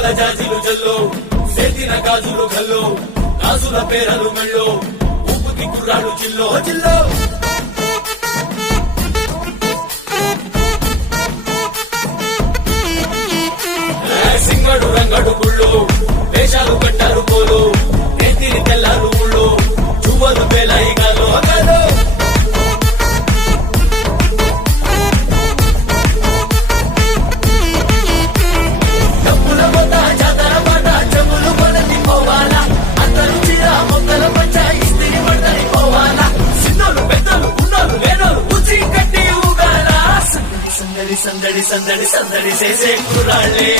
మువ్వల జాజీలు జల్లో సేతిన గాజులు గల్లో గాజుల పేరలు మెళ్ళో ఉప్పుకి కుర్రాడు జిల్లో జిల్లో సింగడు రంగడు గుళ్ళు వేషాలు కట్టారు పోలు నేతిని తెల్లారు ఊళ్ళు చువ్వలు పేలాయి గాలో గాలో డబ్బుల మొత్త జాతర మాట చెవులు కొనతి పోవాలా అందరూ చీర మొక్కల పంచ ఇస్త్రీ పడతని పోవాలా సిన్నోలు పెద్దలు ఉన్నోలు లేనోలు ఉచి కట్టి ఊగాలా సందడి సందడి సందడి సందడి సందడి చేసే కుర్రాళ్ళే